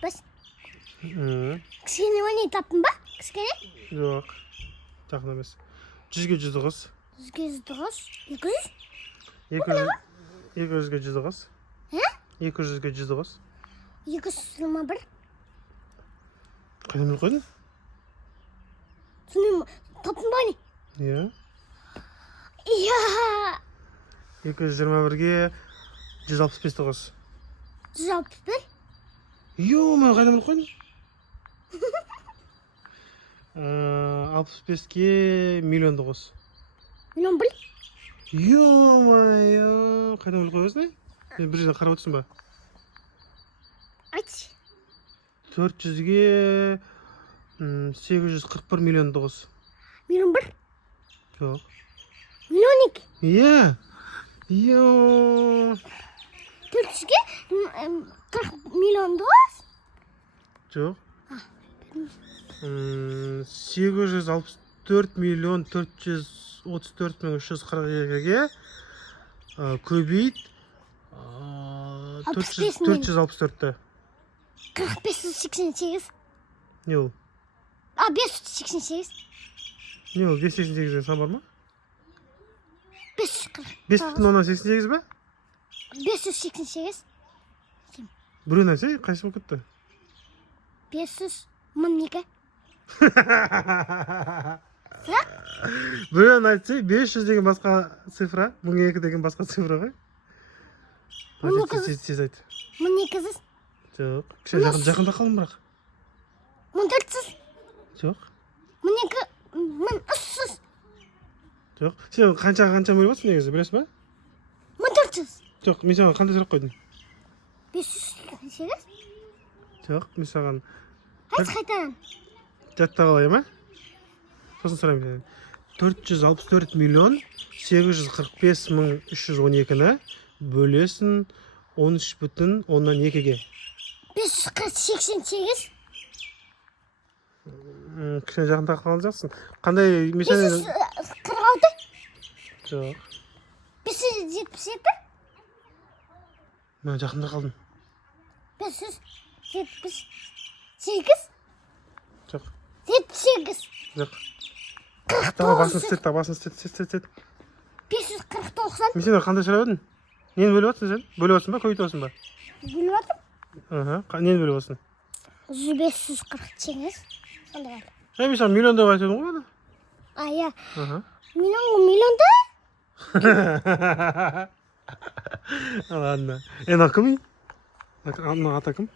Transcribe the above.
45. Hı. Kişine ne tapın ba? Kişine? Yok. Жақын емес. 100-ге 109. 109. 200. 200-ге 109. He? 200-ге 109. 221. Қайдан біліп қойдың? Соны tapın ba ne? Иә. Ya. 221-ге 165 қос. 161. Ё-моё, қайдан біліп қойдың? 65-ге миллионды қос. Milyon bir. Ё-моё, қайдан біліп қойғансың? Мен бір жерден қарап отырсың ба? Aç. 400-ге 841 миллионды қос. Milyon bir. Жоқ. Milyon iki. Иә. Ё. 400'ge 40 milyon dolar. Жоқ. 864 миллион 434 мың 342-ге көбейт 464-ті. 4588. Не ол? 588. Не ол? 588-ден сан бар ма? 540. 5,88 ба? 588. Біреу нәрсе қайсы болып кетті? 500 мың екі. Біреу айтса 500 деген басқа цифра, 1002 деген басқа цифра ғой. Тез айт. 1200. Жоқ. Кішкене жақында қалдым бірақ. 1400. Жоқ. 1300. Жоқ. Сен қанша бөліп отырсың негізі, білесің ба? 1400. Жоқ, мен саған қандай сұрақ қойдым? 588. Жоқ, мен саған Айт қайтадан. жаттап алайын ма? Сосын сұрайын сенен. 464 миллион 845 мың 312-ні бөлесін 13,2-ге. 588. Кішкене жақында қалған жақсың. Қандай, мен сенен... 546. Жоқ. 577. Мен жақында қалдым. 578. Жоқ. 78. Жоқ. Тағы басын істет. 549. Мен сенен қандай сұрап едім? Нені бөліп отырсың сен? Бөліп отырсың ба, көйтіп отырсың ба? Бөліп отырм. Нені бөліп отырсың? 548. Сонда бар. Мен саған миллион деп айтып едім ғой ана. Я. Миллионда? Ладно. Мына кім? Ата кім?